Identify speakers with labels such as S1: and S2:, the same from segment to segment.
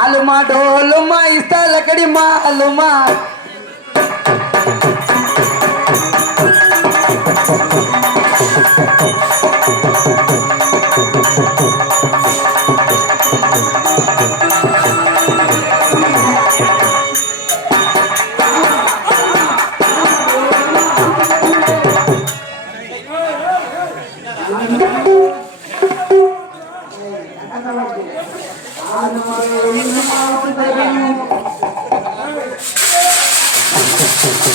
S1: అలుమా డోలుమా ఇస్తా లకడి మా అలుమా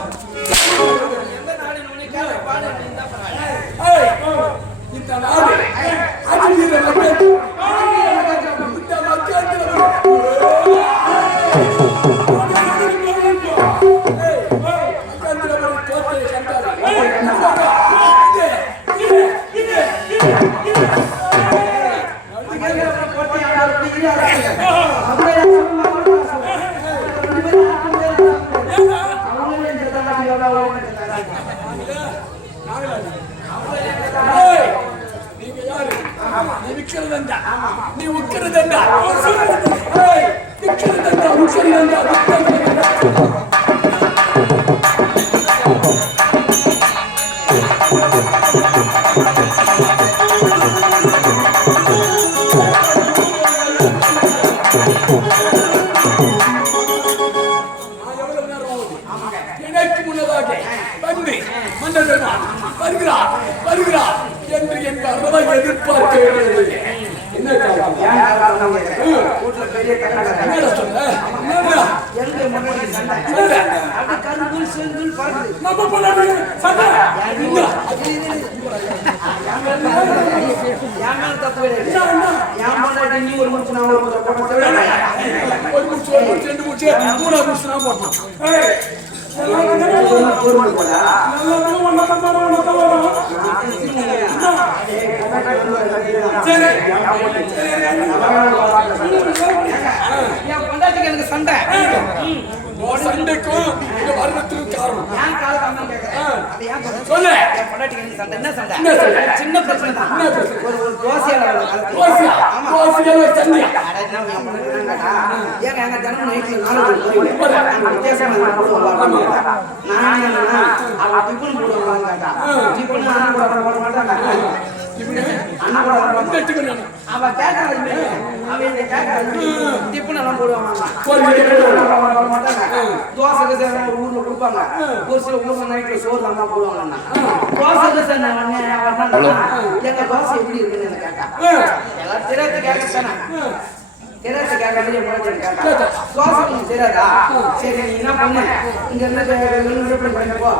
S1: Yeah. ஒரு முடிச்சு, ஒரு முடிச்சு, ரெண்டு முடிச்சு, மூணாவது முடிச்சு நான் போட்டேன்.
S2: எனக்கு சண்டை.
S1: சண்டைக்கும் காரணம்
S2: ஏன் கால கம்மி கேட்கறேன் அது ஏன் சொல்றேன்? எனக்கு சண்டை. என்ன சண்டை? சின்ன பிரச்சனை தான்? ஒரு ஒரு தோசையால பொண்டாட்டி ஏங்க எங்க நைட்ல நான் போடுவாங்க டிஃபன் டிஃபன் கூட மாட்டாங்க. கூட மாட்டாங்க. அவன் கேட்கறது. அவன் கேட்கறது டிஃபன் எல்லாம் தோசை கீசை எல்லாம் ஒரு ஊர்ல கொடுப்பாங்க. ஒரு சில ஊர்ல நைட்ல சோறு தான் போடுவாங்க தோசை கீசை நான் உடனே வர்றாங்க. எங்க தோசை எப்படி இருக்குன்னு கேட்டா. எல்லாம் தெரியாது கேட்கத்தானே தெரியாது கேட்கறது பொண்டாட்டி கேட்டா. தோசை உனக்கு தெரியாதா சரி நீ என்ன பண்ணு? இங்க இருந்து ரெண்டு ரூபாய் பண்ணி போ.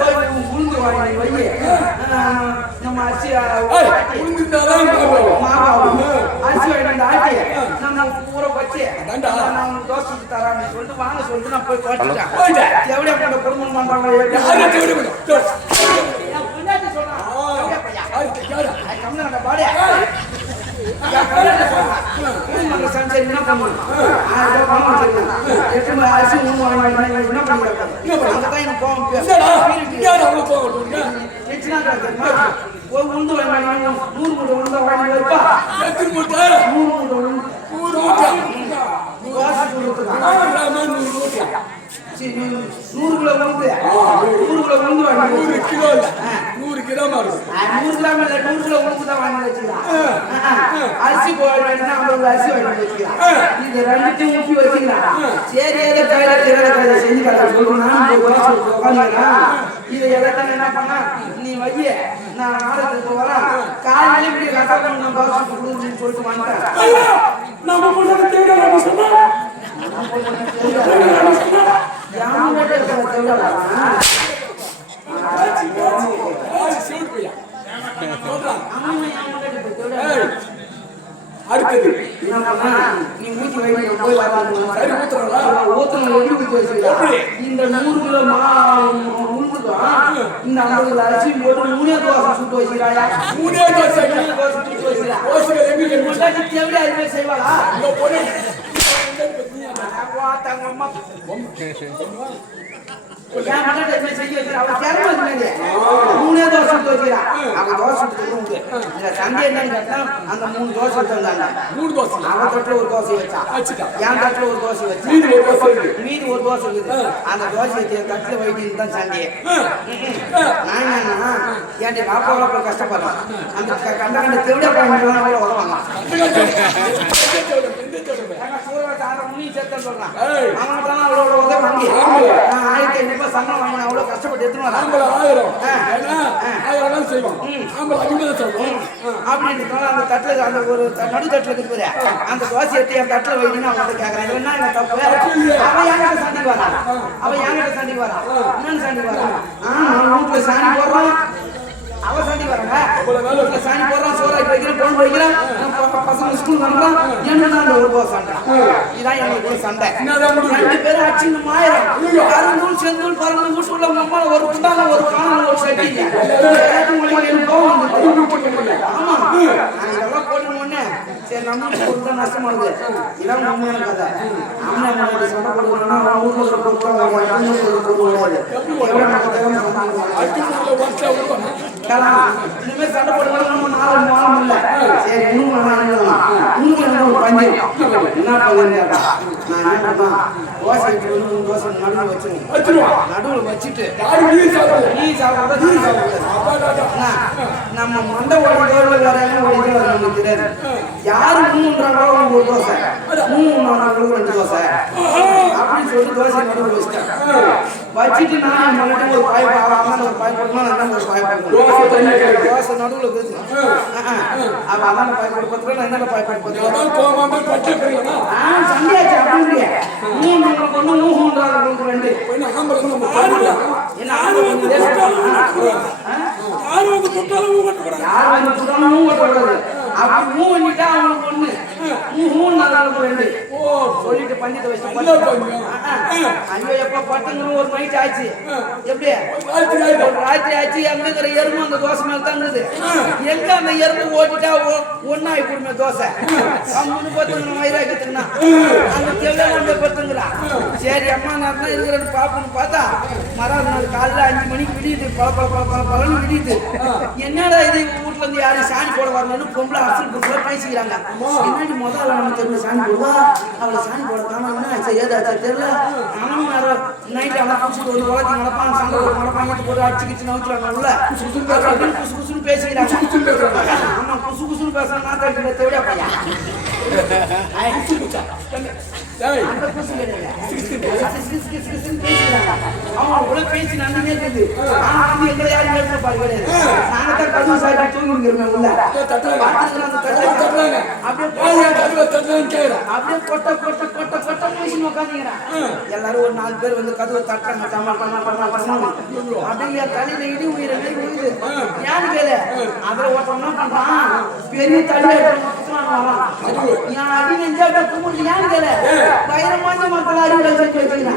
S2: போய் உன் உளுந்து வாங்கி வை. நம்ம அரிசி. மாவு அரிசி வாங்கி ஆட்டி நம்ம
S1: அதான்டா.
S2: நான் உனக்கு தோசை சுட்டு தரேன்னு சொல்லிட்டு வாங்க சொல்லிட்டு நான் போய் போட்டுட்டேன்
S1: போயிட்டேன்.
S2: எவ்வளோ கொண்ட குடும்பம் உளுந்து வாங்கி நூறு மூட்டை உளுந்தா வாங்கி? நூறு மூட்டை.
S1: நூறு மூட்டை. நூறு
S2: கிலோ உளுந்து நூறு கிலோ உளுந்து
S1: நூறு கிலோ இல்ல நூறு கிலோ
S2: நூறு இல்ல நூறு கிலோ உளுந்து தான் வாங்கி வச்சுக்கலாம் அரிசி ஐம்பது அரிசி வாங்கி வச்சுக்கலாம் இது ரெண்டுத்தையும் வச்சுக்கலாம் சரி ஏதோ கையில கையில செஞ்சு சொல்லணும் எல்லாத்தையும் என்ன நீ வைய நான் நாடகத்துக்கு போறேன் காலையில இப்படி கஷ்டப்பட்டு நான் கொடுன்னு சொல்லிட்டு வந்துட்டேன்
S1: நம்ம பொண்ணு நம்ம சொன்னா அடுத்தது
S2: நீ ஊத்தி வை, நான் போய் வரலாம்னு
S1: சரி, ஊத்துறேன்ல.
S2: ஊத்தணும், எப்படி ஊத்தி வச்சிருக்க?
S1: எப்படி?
S2: இந்த நூறு கிலோ மா- உளுந்துக்கும், இந்த ஐம்பது அரிசியும் போட்டு மூணே தோசை சுட்டு வச்சிருக்காயா?
S1: மூணே தோசை
S2: தோசை சுட்டு? பொண்டாட்டி தேவையா அது மாதிரி செய்வாளா? பார்த்தாங்க அம்மா. மூணே தோசை சுட்டு வச்சிருக்கா. அவ தோசை கொடுங்க. இந்த சண்டை என்னன்னு கேட்டா, அந்த மூணு தோசை எடுத்து வந்தாங்க
S1: மூணு தோசை
S2: அவன் தட்டுல ஒரு தோசை வச்சா. என் தட்டுல ஒரு தோசை வச்சா
S1: மீதி ஒரு தோசை.
S2: மீதி ஒரு தோசை இருக்குது அந்த தோசை என் தட்டுல வைக்கிட்டு தான் சண்டையே நான் என்னன்னா ஏன்டி பாப்பா போய் கஷ்டப்படுறான் அந்த கண்ட கண்ட திருவிழா கூட உதவாங்க சேர்த்தேன்னு சொல்றான். அவன்கிட்ட தான் அவளோட உதவி வாங்கி. நான் ஆயிரத்தி ஐநூறு ரூபாய் சம்பளம் வாங்கினேன். அவ்வளோ கஷ்டப்பட்டு எடுத்துன்னு வரேன்
S1: ஆயிரம். ஆயிரம் நாள் செய்வோம் ஆம்பளை தான்
S2: அப்படின்னு அந்த தட்டுல அந்த ஒரு நடு தட்டுல இருக்குது. அந்த தோசை எடுத்து என் தட்டுல வைக்கணும் அவன் கேட்கறேன் என்ன என்ன தப்பு? அவன் என்கிட்ட சண்டைக்கு வரான்? அவன் என்கிட்ட சண்டைக்கு வரான்? என்னன்னு சண்டைக்கு வரான்? ஆ நான் வீட்டுல சாணி போடுறான் அவன் சண்டைக்கு வராங்க வீட்டுல சாணி போடுறான் சோறாக்கி வைக்கிறேன் பொண்ணு வைக்கிறேன் நான் ப- பசங்க ஸ்கூல் அனுப்புறான் என்ன அந்த ஒரு போக சண்டை? இதான் எங்களுக்கு ஒரு சண்டை? ரெண்டு பேரும் அடிச்சுன்னு மாயிரம். கருந்தூள் செந்தூள் பறந்து வீட்டுக்குள்ள உங்க அம்மால ஒரு குண்டால ஒரு காணல ஒரு சட்டிங்க. ஆமா. நான் இதெல்லாம் போட்டு சரி நம்மளுக்கு பொருள் தான் நஷ்டமாகுது இதான் உண்மையான கதை. ஆமா நம்ம சண்டை போடுவோம்னா அவன் ஊர்ல இருக்கிற பொருள் தான் வாங்குவான். பொருள் நம்ம தேவை சண்டை போடுவோம் நம்ம நாலு சரி இன்னும் இன்னும் ஒரு பஞ்சம். என்ன பண்ணுறேன் நான் என்ன பண்ணா தோசை இட்லி மூணு தோசை நடுவில் வச்சிருக்கேன்
S1: வச்சிருவான்
S2: நடுவில் வச்சுட்டு
S1: நீ சாப்பிடல
S2: நீ சாப்பிடுறத நீ சாப்பிடுறது நம்ம மண்டை ஓடிக்கிறவங்க வேற என்ன ஓடிக்கிறது நமக்கு தெரியாது யாரு மூணுன்றாங்களோ அவங்க ஒரு தோசை ரெண்டு தோசை அப்படின்னு தோசை நடுவில் வச்சுட்டேன் வச்சுட்டு நான் ஒரு பாய் ஒரு பாய் போடணும் நான் ஒரு பாய் போடணும்
S1: தோசை
S2: நடுவில் அதான் பாய் போட்டு நான் என்ன பாய் போட்டு சண்டையாச்சு மூணு பொண்ணு மூணுன்றாங்க ரெண்டு
S1: போய் ஆம்பளை நம்ம பாருங்க
S2: என்ன ஆளு வந்து தேசம்
S1: யாரும் வந்து தொட்டாலும் ஊகட்டு கூட
S2: யார் வந்து சுத்தமா மூவ் பண்ணக்கூடாது. அப்படி மூவ் பண்ணிட்டா அவனுக்கு ஒண்ணு. மூ- மூணு நாளுக்கு ரெண்டு. சொல்லிட்டு பஞ்சத்தை வச்சுட்டு
S1: நல்ல
S2: படுத்துட்டான்.
S1: பஞ்சம்.
S2: ஆ, ஆ. படுத்துங்கன்னு ஒரு night ஆச்சு. எப்படி? ஒரு ராத்திரி ஆச்சு, அங்க இருக்கிற எறும்பு அந்த தோசை மேல இருந்தது. எங்க அந்த எறும்பு ஓட்டிட்டா ஒ- ஒண்ணா ஆயிப்போடுமே தோசை. கம்முன்னு படுத்துக்கணும், வயிறாக்கிட்டுங்கன்னா. அந்த தெவ்வையில வந்து படுத்துங்கிறான். சரி அம்மா நான் தான் இருக்கிறேன்னு பாப்போம்னு பார்த்தா மறாவது நாள் காலையில அஞ்சு மணிக்கு விடியுது பல பல பல பல பலன்னு விடியுது என்னடா இது வீட்டுல இருந்து யாரும் சாணி போட வரணும்னு பொம்பளை அசல் பொம்பளை பேசிக்கிறாங்க. என்னடி முதல்ல நம்ம தெரிஞ்ச சாணி போடுவா? அவளை சாணி போட காணோம்னா சரி ஏதாச்சும் தெரியல அவனும் நேரம் நைட்டு அவன் குடிச்சிட்டு ஒரு உலகத்தை நடப்பான் சண்டை போட்டு நடப்பான் வீட்டு போட்டு அடிச்சுக்கிச்சு நவுத்துறாங்க உள்ள. குசு குசுன்னு பேசிக்கிறாங்க. ஆமா குசு குசுன்னு பேசுறான் நான் தடுக்கிற தேவையா பையன் எல்லாரும் ஒரு நாலு பேர் வந்து கதவை தட்டுறாங்க டமா டமா டமா டமா அப்படியே தலையில இடி உயிர் ஏன்னு கேளு அதுல ஒருத்தன் என்ன பண்றான் பெரிய தலையை வைரமான மக்கள் அறிவுரை செஞ்சு மக்கள்.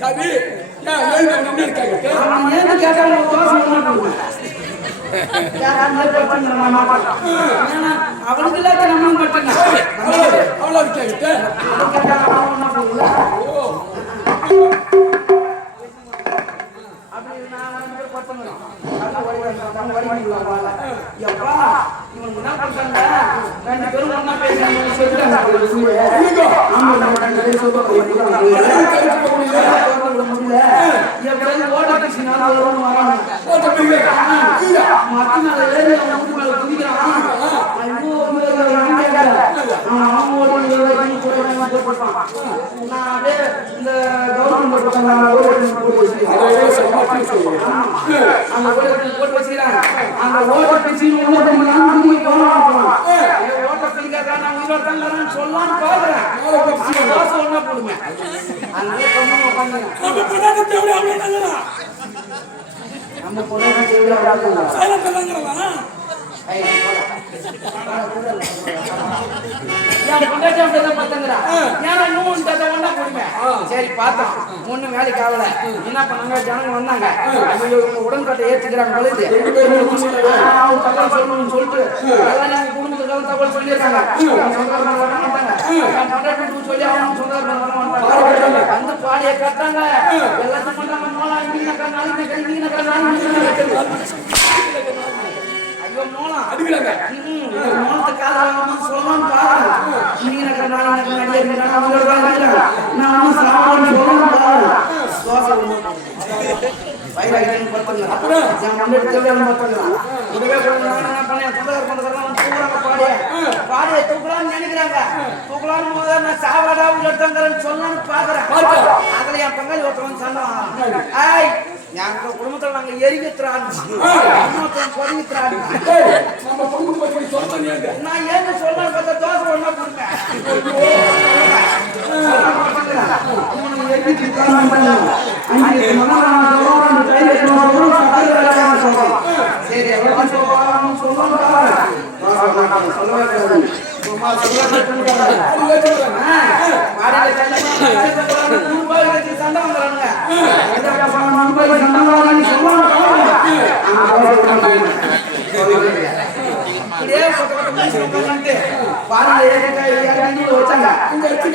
S1: சரி.
S2: ஏன்னு கேட்டா உனக்கு தோசை என்ன பண்ணுவான் யாராவது பட்டுங்க நம்ம மாட்டோம் அவனுக்கு ஓடி வந்தாங்க, எப்பா, பண்றாங்க? ரெண்டு பேரும் முடியல. எப்படியாவது ஓட்ட ஒண்ணு மத்த ஏறி அவன் குதிக்கிறான். நான் அப்படியே இந்த கவர்மெண்ட் போட்டு வச்சிருக்கேன். அந்த ஓட்ட பிடிச்சி உள்ள போய் நான் முதுகு கவனம் போடுவான். ஏய், ஓட்ட பிடிக்காதடா, நான் உயிரோட தங்குறேன்னு சொல்லலாம்னு பார்க்கிறேன். அந்த தோசை ஒண்ணா போடுமே. அதனால கம்முனு உட்காந்துங்க. நம்ம பொண்ணு தேவையா சரி பார்த்தோம் ஒண்ணும் வேலைக்கு ஆகல. என்ன பண்ணாங்க? ஜனங்க வந்தாங்க. இவங்க உடன்கட்டை ஏத்துக்கிறாங்க பொழுது சொல்லணும்னு சொல்லிட்டு குடும்பத்துக்காக தகவல் சொல்லியிருக்காங்க. சொல்லி அவங்க வந்து பாடிய எல்லாத்தையும் நாளைக்கு நாளைக்கு நக்கா ஐயோ மோளா
S1: அடிக்கிறாங்க
S2: இந்த மோளத்துக்காக சொல்லணும்னு பாருங்க. நீங்க நாளைக்கு நக்கா நடிகர் நக்கா நான் இருக்கிறேன். நான் சாப்பிடணும்னு சொல்லணும்னு பாருங்க. என் தேவையான பார்த்துங்க. நான் என்ன பண்ணேன்? தூக்குறாங்க பாடிய. பாடிய தூக்கலாம்னு நினைக்கிறாங்க. தூக்கலாம்னு போது நான் சாவடா உள்ள எடுத்தாங்கன்னு சொல்லணும்னு பார்க்கறேன். அதுல என் பங்காளி ஒருத்தன் வந்து சண்டை வாங்குறான். ஏய், எங்க குடும்பத்துல நாங்க
S1: நீங்க
S2: நான் ஏன்னு சொல்ல பார்த்தா தோசை ஒண்ணா சரி எவ்வளவு சொல்லுவாங்க கொத்த கொத்த முடிச்சு உட்கார்ந்துட்டு, பாருங்க, ஏகக்காய் ஏகக்காய்னு வச்சாங்க.
S1: இங்க வச்சு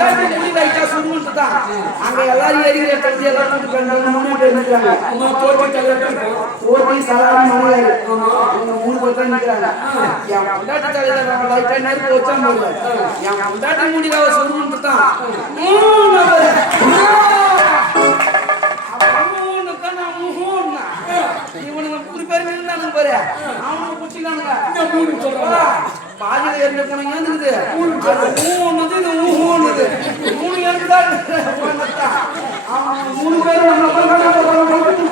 S2: முன்னாடி முடி லைட்டா சுருண்டு தான். அங்க எல்லாரும் எரிகிற இடத்துல எல்லாம் கூட்டு கண்டாங்க மூணு பேர்
S1: கல்யாணம்
S2: ஓட்டி சாதாரண மனிதர். அவங்க மூணு பேர் தான் நிக்கிறாங்க. என் பொண்டாட்டி தலையில நான் லைட்டா நெருப்பு வச்சான் பாரு என் பொண்டாட்டி முடியில அவ சுருண்டு தான். மூணு பேர். அவன் மூணு தான் நான் மூணுன்னா. இவனுங்க மூணு பேர் நின்னானுங்க பாரு. அவனுங்க குச்சிக்கானுங்க
S1: இந்த மூணு சொல்றாங்க
S2: பாதியில ஏறின போனீங்க இருக்குது அது மூணுது இது மூணுது மூணு ஏறுதான் மூணு பேரும் நம்ம பக்கம்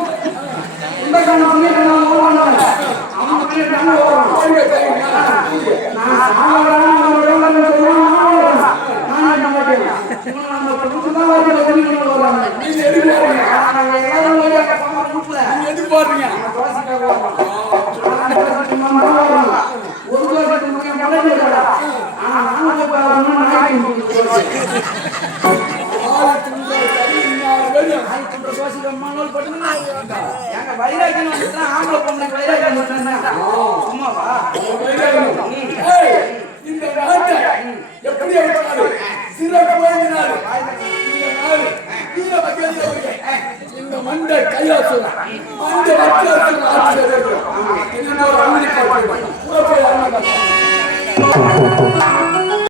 S2: இந்த கண்ணு ஓடுவாங்க அவங்க பின்னாடி நாங்க ஓடுறோம் நான் சாவறான்னு அவங்களோட வந்து சொல்லுவாங்க, நான் ஓடுறேன். நான் என்ன மாட்டேன். இவங்க நம்ம பக்கத்துல தான் வருவாங்க, வெளியில வருவாங்க.
S1: நீங்க எதுக்கு போறீங்க
S2: ஆனா நாங்க எல்லாரும் ஓடி அங்க போக முடியல.
S1: நீங்க எதுக்கு போறீங்க
S2: ஒரு தோசை முக்கியம் பழகி இருக்கா ஆனா நாங்க போய் வரணும் நாய்
S1: ஆளு துண்டு சரி இன்னார் வேணும்
S2: நாய் நாள் பட்டுங்க எங்க வைராக்கியம் வந்துட்டா ஆம்பளை பொண்ணு வைராக்கியம் வந்துட்டா சும்மாவா
S1: இந்த நாட்டை எப்படி அழிச்சாரு? சிறப்பு வாய்ந்தினாரு. இந்த மண்டை கையாசுரன். மண்டை ஆட்சி செய்திருக்கிறோம். இன்னொரு அமெரிக்கா போய் புறப்போய் அண்ணா